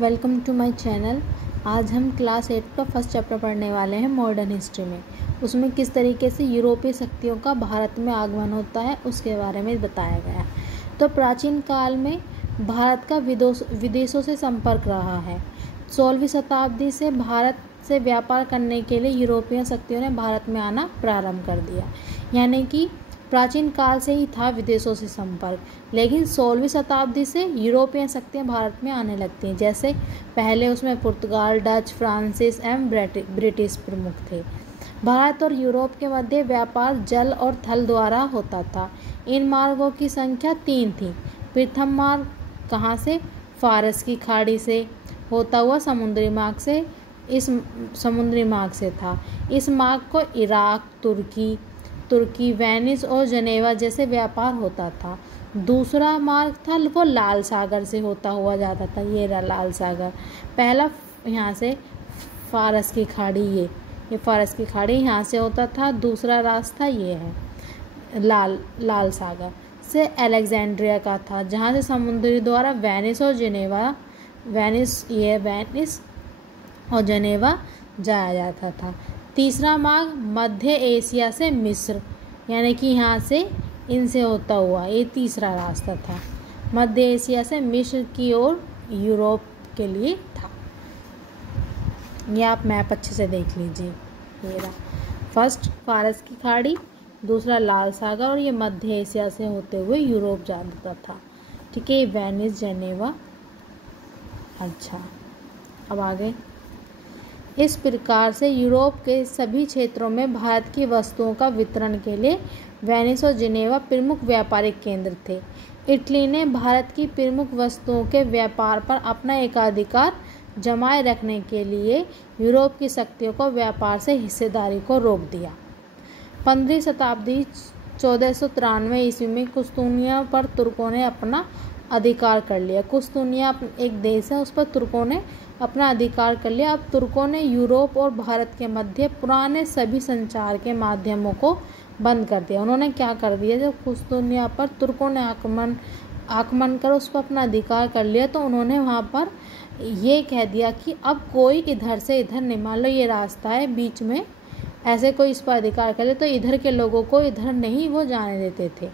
Welcome to my channel. आज हम class 8 का फर्स्ट चैप्टर पढ़ने वाले हैं मॉडर्न हिस्ट्री में। उसमें किस तरीके से यूरोपीय शक्तियों का भारत में आगमन होता है उसके बारे में बताया गया है। तो प्राचीन काल में भारत का विदेशों से संपर्क रहा है। 16वीं शताब्दी से भारत से व्यापार करने के लिए यूरोपीय शक्तियों ने भारत में आना प्रारंभ कर दिया। यानी कि प्राचीन काल से ही था विदेशों से संपर्क, लेकिन 16वीं शताब्दी से यूरोपियन शक्तियाँ भारत में आने लगती हैं। जैसे पहले उसमें पुर्तगाल, डच, फ्रांसीस एवं ब्रिटिश प्रमुख थे। भारत और यूरोप के मध्य व्यापार जल और थल द्वारा होता था। इन मार्गों की संख्या 3 थी। प्रथम मार्ग कहाँ से? फारस की खाड़ी से होता हुआ समुद्री मार्ग से था। इस मार्ग को इराक, तुर्की, वेनिस और जनेवा जैसे व्यापार होता था। दूसरा मार्ग था वो लाल सागर से होता हुआ जाता था। ये रहा लाल सागर। पहला यहाँ से फारस की खाड़ी, ये फारस की खाड़ी यहाँ से होता था। दूसरा रास्ता ये है लाल सागर से अलेक्जेंड्रिया का था, जहाँ से समुद्री द्वारा वेनिस और जनेवा जाया जाता था। तीसरा मार्ग मध्य एशिया से मिस्र, यानी कि यहाँ से इनसे होता हुआ ये तीसरा रास्ता था। मध्य एशिया से मिस्र की ओर यूरोप के लिए था। ये आप मैप अच्छे से देख लीजिए। ये रहा फर्स्ट फारस की खाड़ी, दूसरा लाल सागर, और ये मध्य एशिया से होते हुए यूरोप जाता था। ठीक है, वेनिस, जनेवा। अच्छा, अब आगे। इस प्रकार से यूरोप के सभी क्षेत्रों में भारत की वस्तुओं का वितरण के लिए वेनिस और जिनेवा प्रमुख व्यापारिक केंद्र थे। इटली ने भारत की प्रमुख वस्तुओं के व्यापार पर अपना एकाधिकार जमाए रखने के लिए यूरोप की शक्तियों को व्यापार से हिस्सेदारी को रोक दिया। 15वीं शताब्दी 1493 ईस्वी में कुस्तुनिया पर तुर्कों ने अपना अधिकार कर लिया। कुस्तुनिया एक देश है, उस पर तुर्कों ने अपना अधिकार कर लिया। अब तुर्कों ने यूरोप और भारत के मध्य पुराने सभी संचार के माध्यमों को बंद कर दिया। उन्होंने क्या कर दिया, जब कुस्तुनिया पर तुर्कों ने आक्रमण कर उस पर अपना अधिकार कर लिया, तो उन्होंने वहाँ पर ये कह दिया कि अब कोई इधर से इधर नहीं, मान लो ये रास्ता है बीच में, ऐसे कोई इस पर अधिकार कर ले तो इधर के लोगों को इधर नहीं वो जाने देते थे,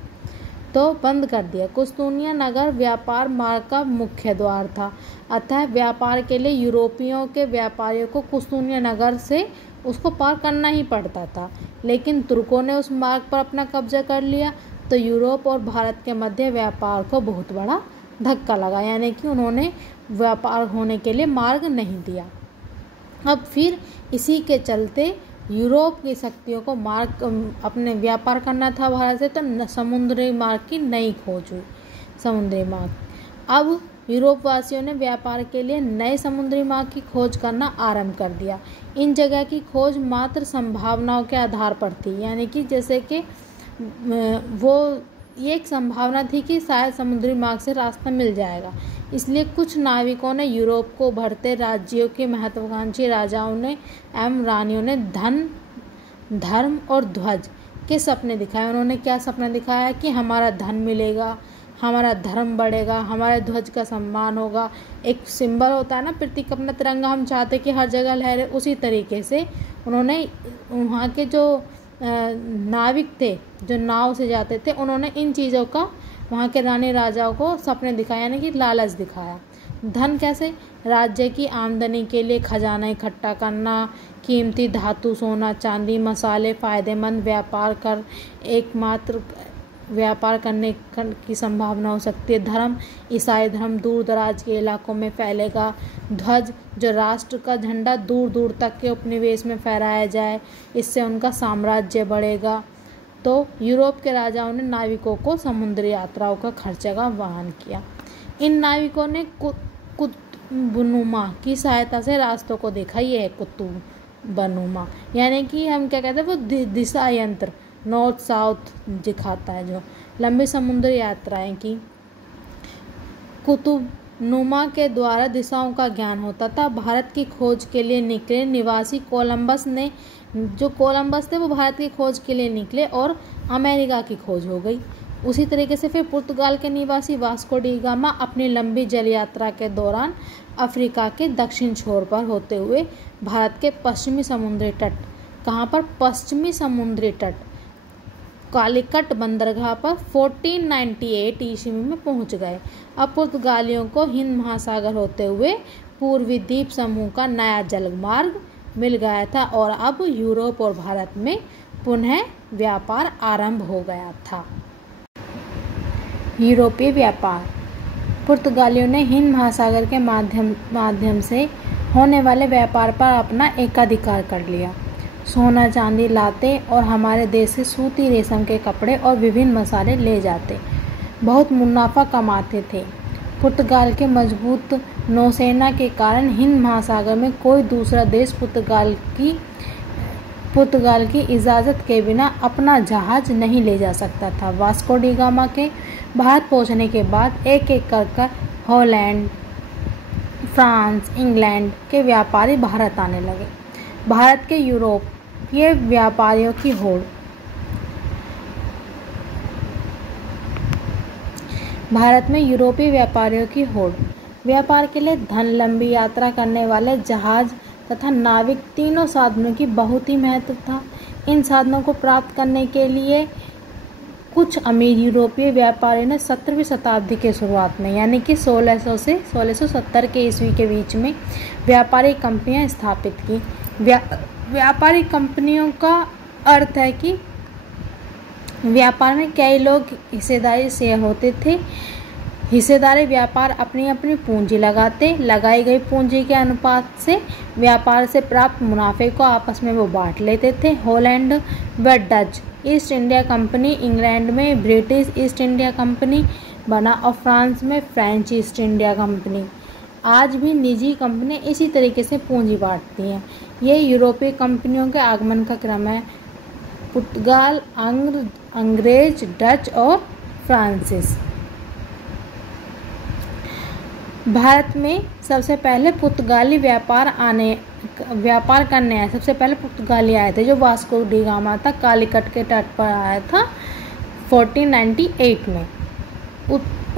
तो बंद कर दिया। कुस्तुनिया नगर व्यापार मार्ग का मुख्य द्वार था, अतः व्यापार के लिए यूरोपियों के व्यापारियों को कुस्तुनिया नगर से उसको पार करना ही पड़ता था। लेकिन तुर्कों ने उस मार्ग पर अपना कब्जा कर लिया, तो यूरोप और भारत के मध्य व्यापार को बहुत बड़ा धक्का लगा, यानी कि उन्होंने व्यापार होने के लिए मार्ग नहीं दिया। अब फिर इसी के चलते यूरोप की शक्तियों को अपने व्यापार करना था भारत से, तो समुद्री मार्ग की नई खोज हुई। समुद्री मार्ग, अब यूरोप वासियों ने व्यापार के लिए नए समुद्री मार्ग की खोज करना आरंभ कर दिया। इन जगह की खोज मात्र संभावनाओं के आधार पर थी, यानी कि जैसे कि ये एक संभावना थी कि शायद समुद्री मार्ग से रास्ता मिल जाएगा। इसलिए कुछ नाविकों ने यूरोप को उभरते राज्यों के महत्वाकांक्षी राजाओं ने एवं रानियों ने धन, धर्म और ध्वज के सपने दिखाए। उन्होंने क्या सपना दिखाया कि हमारा धन मिलेगा, हमारा धर्म बढ़ेगा, हमारे ध्वज का सम्मान होगा। एक सिंबल होता है ना, प्रतीक, अपना तिरंगा हम चाहते कि हर जगह लहरे, उसी तरीके से उन्होंने वहाँ के जो नाविक थे, जो नाव से जाते थे, उन्होंने इन चीज़ों का वहाँ के रानी राजाओं को सपने दिखाए, यानी कि लालच दिखाया। धन कैसे? राज्य की आमदनी के लिए खजाना इकट्ठा करना, कीमती धातु, सोना, चांदी, मसाले, फ़ायदेमंद व्यापार कर एकमात्र व्यापार करने की संभावना हो सकती है। धर्म, ईसाई धर्म दूर दराज के इलाकों में फैलेगा। ध्वज, जो राष्ट्र का झंडा दूर दूर तक के उपनिवेश में फहराया जाए, इससे उनका साम्राज्य बढ़ेगा। तो यूरोप के राजाओं ने नाविकों को समुद्री यात्राओं का खर्चे का वहन किया। इन नाविकों ने कुतुबनुमा की सहायता से रास्तों को देखा। ये है कुतुबनुमा, यानी कि हम क्या कहते हैं, वो दिशा यंत्र, नॉर्थ साउथ दिखाता है। जो लंबी समुद्री यात्राएं की, कुतुबनुमा के द्वारा दिशाओं का ज्ञान होता था। भारत की खोज के लिए निकले निवासी कोलंबस थे वो भारत की खोज के लिए निकले और अमेरिका की खोज हो गई। उसी तरीके से फिर पुर्तगाल के निवासी वास्को डी गामा अपनी लंबी जल यात्रा के दौरान अफ्रीका के दक्षिण छोर पर होते हुए भारत के पश्चिमी समुद्री तट, कहाँ पर, पश्चिमी समुद्री तट कालीकट बंदरगाह पर 1498 ईस्वी में पहुंच गए। अब पुर्तगालियों को हिंद महासागर होते हुए पूर्वी द्वीप समूह का नया जलमार्ग मिल गया था और अब यूरोप और भारत में पुनः व्यापार आरंभ हो गया था। यूरोपीय व्यापार। पुर्तगालियों ने हिंद महासागर के माध्यम से होने वाले व्यापार पर अपना एकाधिकार कर लिया। सोना चांदी लाते और हमारे देश से सूती रेशम के कपड़े और विभिन्न मसाले ले जाते, बहुत मुनाफा कमाते थे। पुर्तगाल के मजबूत नौसेना के कारण हिंद महासागर में कोई दूसरा देश पुर्तगाल की इजाज़त के बिना अपना जहाज नहीं ले जा सकता था। वास्को डी गामा के भारत पहुंचने के बाद एक एक कर हॉलैंड, फ्रांस, इंग्लैंड के व्यापारी भारत आने लगे। भारत के यूरोपीय व्यापारियों की होड़। भारत में यूरोपीय व्यापारियों की होड़। व्यापार के लिए धन, लंबी यात्रा करने वाले जहाज तथा नाविक तीनों साधनों की बहुत ही महत्व था। इन साधनों को प्राप्त करने के लिए कुछ अमीर यूरोपीय व्यापारियों ने 17वीं शताब्दी के शुरुआत में यानी कि 1600 से 1670 के ईस्वी के बीच में व्यापारिक कंपनियां स्थापित की। व्यापारिक कंपनियों का अर्थ है कि व्यापार में कई लोग हिस्सेदारी शेयर होते थे। हिस्सेदारी व्यापार अपनी अपनी पूंजी लगाते, लगाई गई पूंजी के अनुपात से व्यापार से प्राप्त मुनाफे को आपस में वो बांट लेते थे। हॉलैंड व Dutch east India company, England में ब्रिटिश ईस्ट इंडिया कंपनी बना और फ्रांस में फ्रेंच ईस्ट इंडिया कंपनी। आज भी निजी कंपनियां इसी तरीके से पूंजी बांटती हैं। ये यूरोपीय कंपनियों के आगमन का क्रम है। पुर्तगाल, अंग्रेज, डच और फ्रांसीस। भारत में सबसे पहले पुर्तगाली व्यापार करने आए। सबसे पहले पुर्तगाली आए थे जो वास्को डी गामा था, कालीकट के तट पर आया था 1498 में।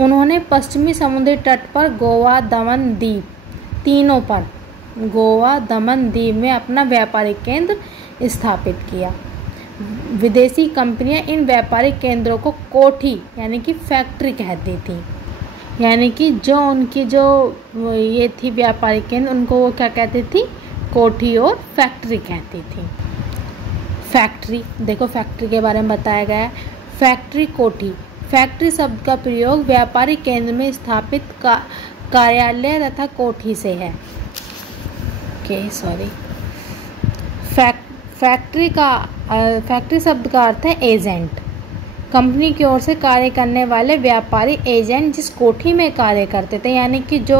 उन्होंने पश्चिमी समुद्री तट पर गोवा, दमन द्वीप तीनों पर गोवा, दमन द्वीप में अपना व्यापारिक केंद्र स्थापित किया। विदेशी कंपनियां इन व्यापारिक केंद्रों को कोठी यानी कि फैक्ट्री कहती थी। यानी कि जो उनकी जो ये थी व्यापारिक केंद्र, उनको वो क्या कहती थी, कोठी और फैक्ट्री कहती थी। फैक्ट्री, देखो फैक्ट्री के बारे में बताया गया है। फैक्ट्री, कोठी। फैक्ट्री शब्द का प्रयोग व्यापारिक केंद्र में स्थापित कार्यालय तथा कोठी से है। फैक्ट्री शब्द का अर्थ है एजेंट। कंपनी की ओर से कार्य करने वाले व्यापारी एजेंट जिस कोठी में कार्य करते थे, यानी कि जो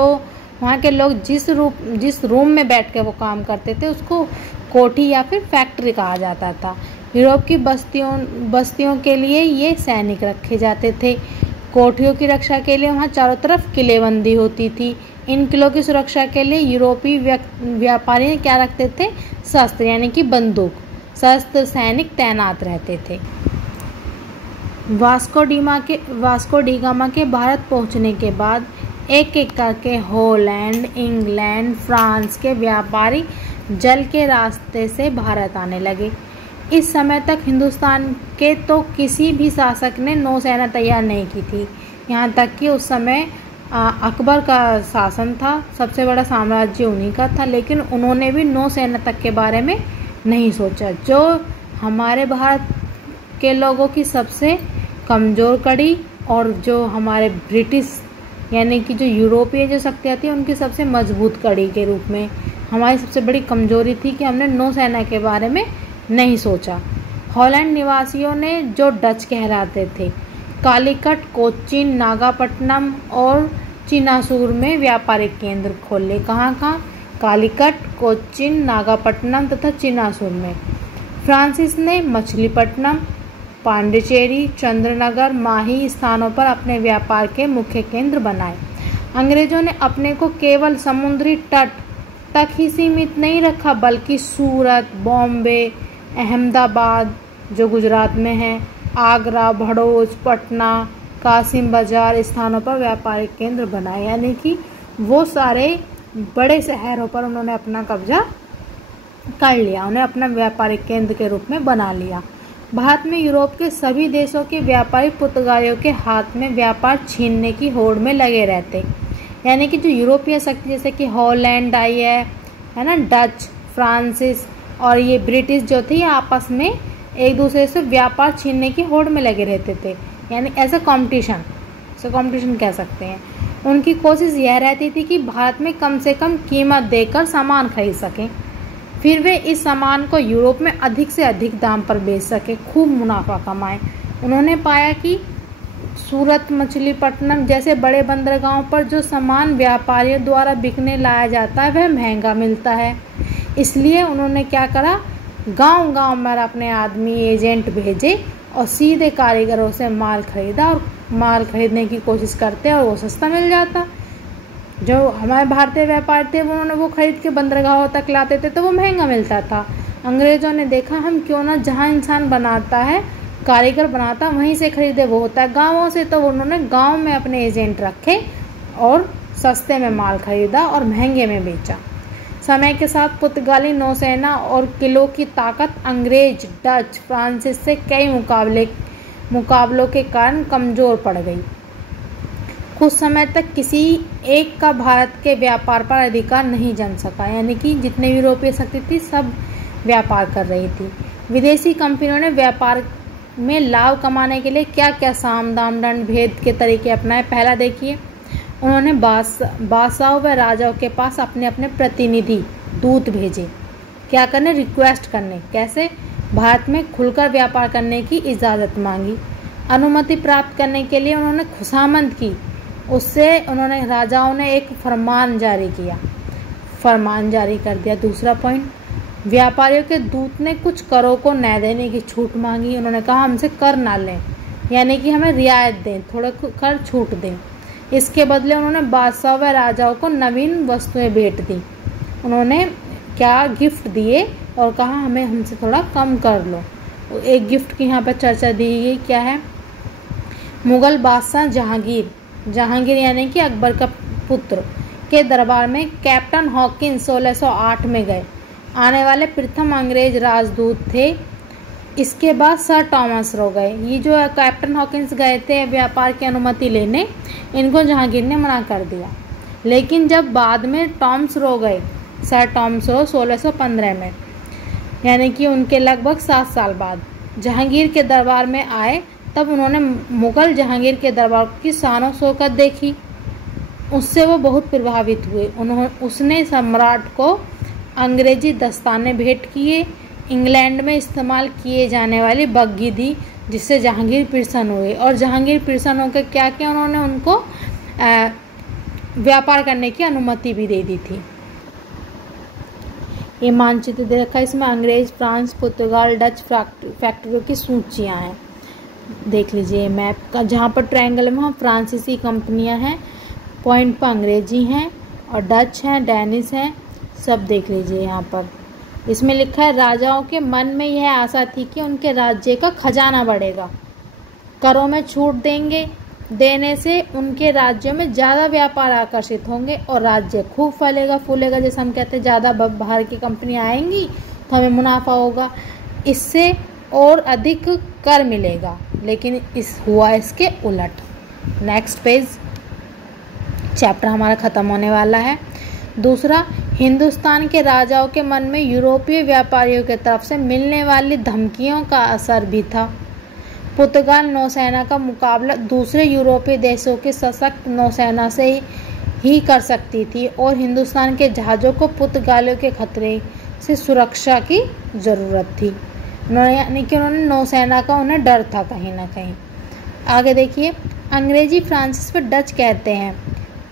वहाँ के लोग जिस रूम में बैठ के वो काम करते थे उसको कोठी या फिर फैक्ट्री कहा जाता था। यूरोप की बस्तियों के लिए ये सैनिक रखे जाते थे। कोठियों की रक्षा के लिए वहाँ चारों तरफ किलेबंदी होती थी। इन किलों की सुरक्षा के लिए यूरोपीय व्यापारी क्या रखते थे, शस्त्र यानी कि बंदूक, शस्त्र सैनिक तैनात रहते थे। वास्को डी गामा के भारत पहुंचने के बाद एक एक करके हॉलैंड, इंग्लैंड, फ्रांस के व्यापारी जल के रास्ते से भारत आने लगे। इस समय तक हिंदुस्तान के तो किसी भी शासक ने नौसेना तैयार नहीं की थी। यहाँ तक कि उस समय अकबर का शासन था, सबसे बड़ा साम्राज्य उन्हीं का था, लेकिन उन्होंने भी नौसेना तक के बारे में नहीं सोचा। जो हमारे भारत के लोगों की सबसे कमज़ोर कड़ी और जो हमारे ब्रिटिश यानी कि जो यूरोपीय जो शक्तियाँ थी उनकी सबसे मजबूत कड़ी के रूप में हमारी सबसे बड़ी कमजोरी थी कि हमने नौसेना के बारे में नहीं सोचा। हॉलैंड निवासियों ने जो डच कहलाते थे कालीकट, कोच्चिन, नागापट्टनम और चिनासूर में व्यापारिक केंद्र खोले। कहाँ? कालीकट, कोच्चिन, नागापट्टनम तथा चिनासूर में। फ्रांसीस ने मछलीपट्टनम, पांडिचेरी, चंद्रनगर, माही स्थानों पर अपने व्यापार के मुख्य केंद्र बनाए। अंग्रेजों ने अपने को केवल समुद्री तट तक ही सीमित नहीं रखा, बल्कि सूरत, बॉम्बे, अहमदाबाद जो गुजरात में है, आगरा, भड़ोच, पटना, कासिम बाजार स्थानों पर व्यापारिक केंद्र बनाए। यानी कि वो सारे बड़े शहरों पर उन्होंने अपना कब्जा कर लिया, उन्हें अपना व्यापारिक केंद्र के रूप में बना लिया। भारत में यूरोप के सभी देशों के व्यापारी पुर्तगालियों के हाथ में व्यापार छीनने की होड़ में लगे रहते। यानी कि जो यूरोपीय शक्ति जैसे कि हॉलैंड आई है ना, डच, फ्रांसिस और ये ब्रिटिश जो थी, आपस में एक दूसरे से व्यापार छीनने की होड़ में लगे रहते थे। यानी ऐसा कंपटीशन कह सकते हैं। उनकी कोशिश यह रहती थी कि भारत में कम से कम कीमत देकर सामान खरीद सकें, फिर वे इस सामान को यूरोप में अधिक से अधिक दाम पर बेच सकें, खूब मुनाफा कमाएं। उन्होंने पाया कि सूरत, मछलीपट्टनम जैसे बड़े बंदरगाहों पर जो सामान व्यापारियों द्वारा बिकने लाया जाता है वह महंगा मिलता है। इसलिए उन्होंने क्या करा, गांव-गांव में अपने आदमी, एजेंट भेजे और सीधे कारीगरों से माल खरीदा और माल खरीदने की कोशिश करते और वो सस्ता मिल जाता। जो हमारे भारतीय व्यापारी थे उन्होंने वो खरीद के बंदरगाहों तक लाते थे तो वो महंगा मिलता था। अंग्रेज़ों ने देखा हम क्यों ना जहाँ इंसान बनाता है, कारीगर बनाता, वहीं से खरीदे वो होता है गाँवों से, तो उन्होंने गाँव में अपने एजेंट रखे और सस्ते में माल खरीदा और महंगे में बेचा। समय के साथ पुर्तगाली नौसेना और किलों की ताकत अंग्रेज, डच, फ्रांसीसी से कई मुकाबलों के कारण कमज़ोर पड़ गई। कुछ समय तक किसी एक का भारत के व्यापार पर अधिकार नहीं जम सका। यानी कि जितने यूरोपीय शक्ति थी सब व्यापार कर रही थी। विदेशी कंपनियों ने व्यापार में लाभ कमाने के लिए क्या क्या साम दाम दंड भेद के तरीके अपनाए। पहला देखिए, उन्होंने बादशाहों व राजाओं के पास अपने अपने प्रतिनिधि दूत भेजे, क्या करने, रिक्वेस्ट करने, कैसे, भारत में खुलकर व्यापार करने की इजाज़त मांगी। अनुमति प्राप्त करने के लिए उन्होंने खुशामद की, उससे उन्होंने राजाओं ने एक फरमान जारी कर दिया। दूसरा पॉइंट, व्यापारियों के दूत ने कुछ करों को न देने की छूट मांगी। उन्होंने कहा हमसे कर ना लें, यानी कि हमें रियायत दें, थोड़ा कर छूट दें। इसके बदले उन्होंने बादशाह व राजाओं को नवीन वस्तुएं भेंट दी। उन्होंने क्या गिफ्ट दिए और कहा हमें हमसे थोड़ा कम कर लो। एक गिफ्ट की यहाँ पर चर्चा दी गई, क्या है, मुग़ल बादशाह जहांगीर यानी कि अकबर का पुत्र के दरबार में कैप्टन हॉकिंस 1608 में गए, आने वाले प्रथम अंग्रेज राजदूत थे। इसके बाद सर टॉमस रो गए। ये जो कैप्टन हॉकिंस गए थे व्यापार की अनुमति लेने, इनको जहांगीर ने मना कर दिया। लेकिन जब बाद में टॉमस रो गए, सर टॉमस रो 1615 में, यानी कि उनके लगभग 7 साल बाद जहांगीर के दरबार में आए, तब उन्होंने मुग़ल जहांगीर के दरबार की शान और शौकत देखी। उससे वो बहुत प्रभावित हुए। उसने सम्राट को अंग्रेजी दस्ताने भेंट किए, इंग्लैंड में इस्तेमाल किए जाने वाली बग्घी दी, जिससे जहांगीर प्रसन्न हुए। और जहांगीर प्रसन्न होकर क्या किया, उन्होंने उनको व्यापार करने की अनुमति भी दे दी थी। ये मानचित्र दे रखा है, इसमें अंग्रेज, फ्रांस, पुर्तगाल, डच फैक्ट्रियों की सूचियाँ हैं। देख लीजिए मैप का, जहाँ पर ट्रायंगल में वहाँ फ्रांसीसी कंपनियाँ हैं, पॉइंट पर अंग्रेजी हैं और डच हैं, डेनिश हैं, सब देख लीजिए यहाँ पर। इसमें लिखा है राजाओं के मन में यह आशा थी कि उनके राज्य का खजाना बढ़ेगा, करों में छूट देने से उनके राज्यों में ज़्यादा व्यापार आकर्षित होंगे और राज्य खूब फूलेगा। जैसे हम कहते हैं ज़्यादा बाहर की कंपनियाँ आएंगी तो हमें मुनाफा होगा, इससे और अधिक कर मिलेगा। लेकिन हुआ इसके उलट। नेक्स्ट पेज, चैप्टर हमारा ख़त्म होने वाला है। दूसरा, हिंदुस्तान के राजाओं के मन में यूरोपीय व्यापारियों की तरफ से मिलने वाली धमकियों का असर भी था। पुर्तगाल नौसेना का मुकाबला दूसरे यूरोपीय देशों की सशक्त नौसेना से ही कर सकती थी और हिंदुस्तान के जहाज़ों को पुर्तगालियों के खतरे से सुरक्षा की ज़रूरत थी। यानी कि उन्होंने नौसेना का उन्हें डर था कहीं ना कहीं। आगे देखिए, अंग्रेजी, फ्रांसीसी व डच कहते हैं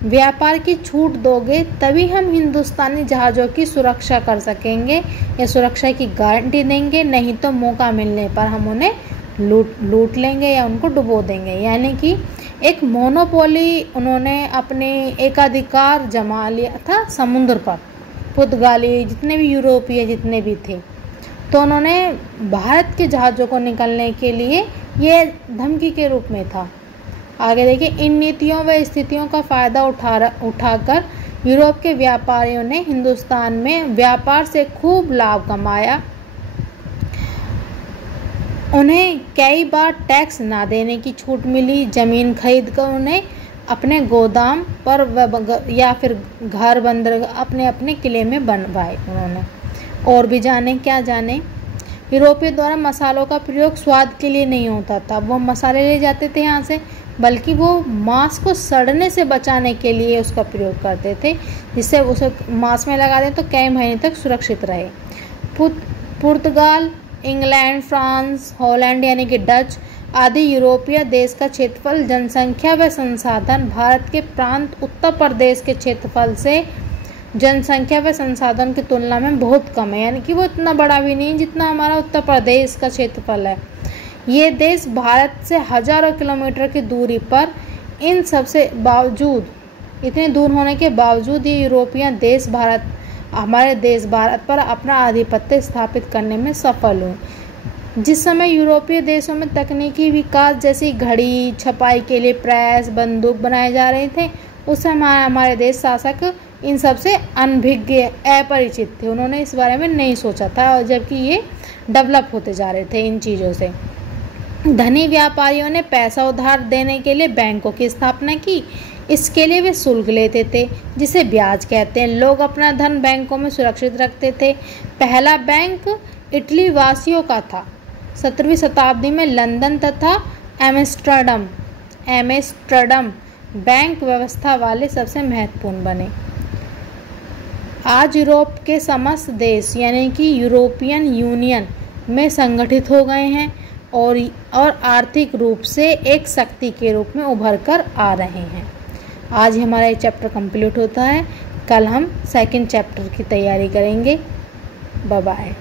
व्यापार की छूट दोगे तभी हम हिंदुस्तानी जहाज़ों की सुरक्षा कर सकेंगे या सुरक्षा की गारंटी देंगे, नहीं तो मौका मिलने पर हम उन्हें लूट लेंगे या उनको डुबो देंगे। यानी कि एक मोनोपोली उन्होंने अपने एकाधिकार जमा लिया था समुद्र पर। पुर्तगाली जितने भी यूरोपीय जितने भी थे, तो उन्होंने भारत के जहाज़ों को निकलने के लिए ये धमकी के रूप में था। आगे देखिए, इन नीतियों व स्थितियों का फ़ायदा उठाकर यूरोप के व्यापारियों ने हिंदुस्तान में व्यापार से खूब लाभ कमाया। उन्हें कई बार टैक्स ना देने की छूट मिली। ज़मीन खरीद कर उन्हें अपने गोदाम पर या फिर घर बंदर अपने अपने किले में बनवाए उन्होंने। और भी जाने, क्या जाने, यूरोपियों द्वारा मसालों का प्रयोग स्वाद के लिए नहीं होता था। वो मसाले ले जाते थे यहाँ से, बल्कि वो मांस को सड़ने से बचाने के लिए उसका प्रयोग करते थे, जिससे उसे मांस में लगा दें तो कई महीने तक सुरक्षित रहे। पुर्तगाल, इंग्लैंड, फ्रांस, हॉलैंड यानी कि डच आदि यूरोपीय देश का क्षेत्रफल, जनसंख्या व संसाधन भारत के प्रांत उत्तर प्रदेश के क्षेत्रफल से जनसंख्या व संसाधन की तुलना में बहुत कम है। यानी कि वो इतना बड़ा भी नहीं जितना हमारा उत्तर प्रदेश का क्षेत्रफल है। ये देश भारत से हजारों किलोमीटर की दूरी पर, इन सबसे बावजूद, इतने दूर होने के बावजूद ये यूरोपियन देश हमारे देश भारत पर अपना आधिपत्य स्थापित करने में सफल हुए। जिस समय यूरोपीय देशों में तकनीकी विकास जैसी घड़ी, छपाई के लिए प्रेस, बंदूक बनाए जा रहे थे, उस समय हमारे देश शासक इन सबसे अनभिज्ञ, अपरिचित थे। उन्होंने इस बारे में नहीं सोचा था, और जबकि ये डेवलप होते जा रहे थे इन चीज़ों से। धनी व्यापारियों ने पैसा उधार देने के लिए बैंकों की स्थापना की। इसके लिए वे शुल्क लेते थे, जिसे ब्याज कहते हैं। लोग अपना धन बैंकों में सुरक्षित रखते थे। पहला बैंक इटली वासियों का था। 17वीं शताब्दी में लंदन तथा एम्स्टर्डम बैंक व्यवस्था वाले सबसे महत्वपूर्ण बने। आज यूरोप के समस्त देश यानी कि यूरोपियन यूनियन में संगठित हो गए हैं और आर्थिक रूप से एक शक्ति के रूप में उभर कर आ रहे हैं। आज हमारा ये चैप्टर कंप्लीट होता है। कल हम सेकंड चैप्टर की तैयारी करेंगे। Bye bye.